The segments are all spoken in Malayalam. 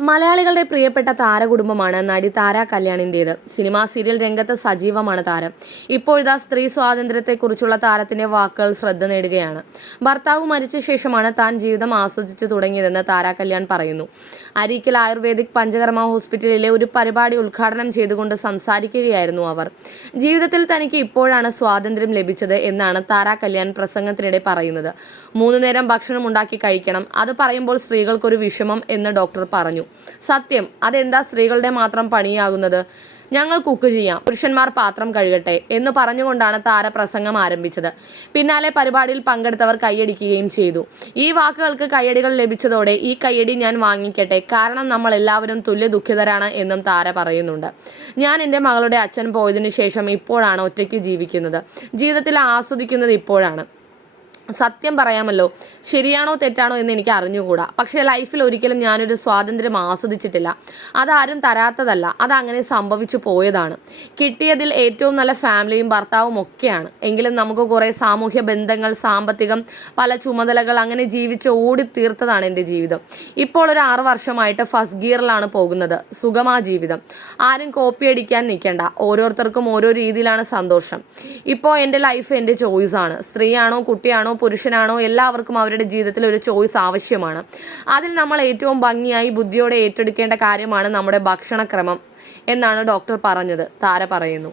മലയാളികളുടെ പ്രിയപ്പെട്ട താരകുടുംബമാണ് നടി താര കല്യാണിന്റേത് സിനിമാ സീരിയൽ രംഗത്ത് സജീവമാണ് താരം. ഇപ്പോഴിതാ സ്ത്രീ സ്വാതന്ത്ര്യത്തെക്കുറിച്ചുള്ള താരത്തിന്റെ വാക്കുകൾ ശ്രദ്ധ നേടുകയാണ്. ഭർത്താവ് മരിച്ച ശേഷമാണ് താൻ ജീവിതം ആസ്വദിച്ചു തുടങ്ങിയതെന്ന് താര കല്യാൺ പറയുന്നു. അരീക്കൽ ആയുർവേദിക് പഞ്ചകർമ്മ ഹോസ്പിറ്റലിലെ ഒരു പരിപാടി ഉദ്ഘാടനം ചെയ്തുകൊണ്ട് സംസാരിക്കുകയായിരുന്നു അവർ. ജീവിതത്തിൽ തനിക്ക് ഇപ്പോഴാണ് സ്വാതന്ത്ര്യം ലഭിച്ചത് എന്നാണ് താര കല്യാൺ പ്രസംഗത്തിനിടെ പറയുന്നത്. മൂന്നു നേരം ഭക്ഷണം ഉണ്ടാക്കി കഴിക്കണം. അത് പറയുമ്പോൾ സ്ത്രീകൾക്കൊരു വിഷമം എന്ന് ഡോക്ടർ പറഞ്ഞു. സത്യം അതെന്താ സ്ത്രീകളുടെ മാത്രം പണിയാകുന്നത്? ഞങ്ങൾ കുക്ക് ചെയ്യാം പുരുഷന്മാർ പാത്രം കഴുകട്ടെ എന്ന് പറഞ്ഞുകൊണ്ടാണ് താരപ്രസംഗം ആരംഭിച്ചത്. പിന്നാലെ പരിപാടിയിൽ പങ്കെടുത്തവർ കൈയടിക്കുകയും ചെയ്തു. ഈ വാക്കുകൾക്ക് കൈയടികൾ ലഭിച്ചതോടെ ഈ കൈയടി ഞാൻ വാങ്ങിക്കട്ടെ കാരണം നമ്മൾ എല്ലാവരും തുല്യ ദുഃഖിതരാണ് എന്നും താര പറയുന്നുണ്ട്. ഞാൻ എന്റെ മകളുടെ അച്ഛൻ പോയതിനു ശേഷം ഇപ്പോഴാണ് ഒറ്റയ്ക്ക് ജീവിക്കുന്നത്. ജീവിതത്തിൽ ആസ്വദിക്കുന്നത് ഇപ്പോഴാണ്. സത്യം പറയാമല്ലോ. ശരിയാണോ തെറ്റാണോ എന്ന് എനിക്ക് അറിഞ്ഞുകൂടാ. പക്ഷേ ലൈഫിൽ ഒരിക്കലും ഞാനൊരു സ്വാതന്ത്ര്യം ആസ്വദിച്ചിട്ടില്ല. അതാരും തരാത്തതല്ല. അതങ്ങനെ സംഭവിച്ചു പോയതാണ്. കിട്ടിയതിൽ ഏറ്റവും നല്ല ഫാമിലിയും ഭർത്താവും ഒക്കെയാണ്. എങ്കിലും നമുക്ക് കുറേ സാമൂഹ്യ ബന്ധങ്ങൾ സാമ്പത്തികം പല ചുമതലകൾ അങ്ങനെ ജീവിച്ച് ഓടി തീർത്തതാണ് എന്റെ ജീവിതം. ഇപ്പോൾ ഒരു ആറ് വർഷമായിട്ട് ഫസ്റ്റ് ഗിയറിലാണ് പോകുന്നത്. സുഖമാ ജീവിതം. ആരും കോപ്പി അടിക്കാൻ നിൽക്കേണ്ട. ഓരോരുത്തർക്കും ഓരോ രീതിയിലാണ് സന്തോഷം. ഇപ്പോൾ എന്റെ ലൈഫ് എന്റെ ചോയ്സാണ്. സ്ത്രീയാണോ കുട്ടിയാണോ പുരുഷനാണോ? എല്ലാവർക്കും അവരുടെ ജീവിതത്തിൽ ഒരു ചോയ്സ് ആവശ്യമാണ്. അതിൽ നമ്മൾ ഏറ്റവും ഭംഗിയായി ബുദ്ധിയോടെ ഏറ്റെടുക്കേണ്ട കാര്യമാണ് നമ്മുടെ ഭക്ഷണക്രമം എന്നാണ് ഡോക്ടർ പറഞ്ഞത്. താര പറയുന്നു.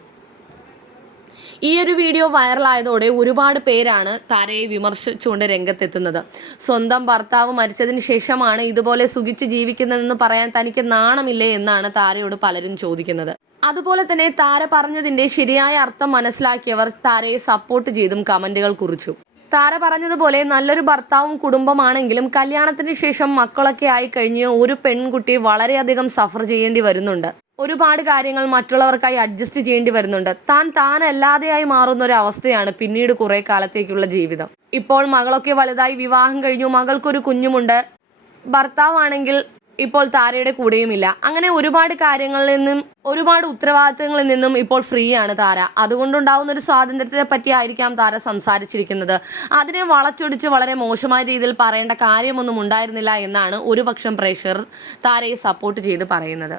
ഈ ഒരു വീഡിയോ വൈറലായതോടെ ഒരുപാട് പേരാണ് താരയെ വിമർശിച്ചുകൊണ്ട് രംഗത്തെത്തുന്നത്. സ്വന്തം ഭർത്താവ് മരിച്ചതിന് ശേഷമാണ് ഇതുപോലെ സുഖിച്ച് ജീവിക്കുന്നതെന്ന് പറയാൻ തനിക്ക് നാണമില്ലേ എന്നാണ് താരയോട് പലരും ചോദിക്കുന്നത്. അതുപോലെ തന്നെ താര പറഞ്ഞതിന്റെ ശരിയായ അർത്ഥം മനസ്സിലാക്കിയവർ താരയെ സപ്പോർട്ട് ചെയ്തും കമന്റുകൾ കുറിച്ചു. താര പറഞ്ഞതുപോലെ നല്ലൊരു ഭർത്താവും കുടുംബമാണെങ്കിലും കല്യാണത്തിന് ശേഷം മക്കളൊക്കെ ആയി കഴിഞ്ഞ് ഒരു പെൺകുട്ടി വളരെയധികം സഫർ ചെയ്യേണ്ടി വരുന്നുണ്ട്. ഒരുപാട് കാര്യങ്ങൾ മറ്റുള്ളവർക്കായി അഡ്ജസ്റ്റ് ചെയ്യേണ്ടി വരുന്നുണ്ട്. താൻ താനല്ലാതെയായി മാറുന്ന ഒരു അവസ്ഥയാണ് പിന്നീട് കുറെ കാലത്തേക്കുള്ള ജീവിതം. ഇപ്പോൾ മകളൊക്കെ വലുതായി വിവാഹം കഴിഞ്ഞു മകൾക്കൊരു കുഞ്ഞുമുണ്ട്. ഭർത്താവാണെങ്കിൽ ഇപ്പോൾ താരയുടെ കൂടെയുമില്ല അങ്ങനെ ഒരുപാട് കാര്യങ്ങളിൽ നിന്നും ഒരുപാട് ഉത്തരവാദിത്തങ്ങളിൽ നിന്നും ഇപ്പോൾ ഫ്രീ ആണ് താര. അതുകൊണ്ടുണ്ടാവുന്ന ഒരു സ്വാതന്ത്ര്യത്തെ പറ്റി ആയിരിക്കാം താര സംസാരിച്ചിരിക്കുന്നത്. അതിനെ വളച്ചൊടിച്ച് വളരെ മോശമായ രീതിയിൽ പറയേണ്ട കാര്യമൊന്നും ഉണ്ടായിരുന്നില്ല എന്നാണ് ഒരുപക്ഷം പ്രേക്ഷകർ താരയെ സപ്പോർട്ട് ചെയ്ത് പറയുന്നത്.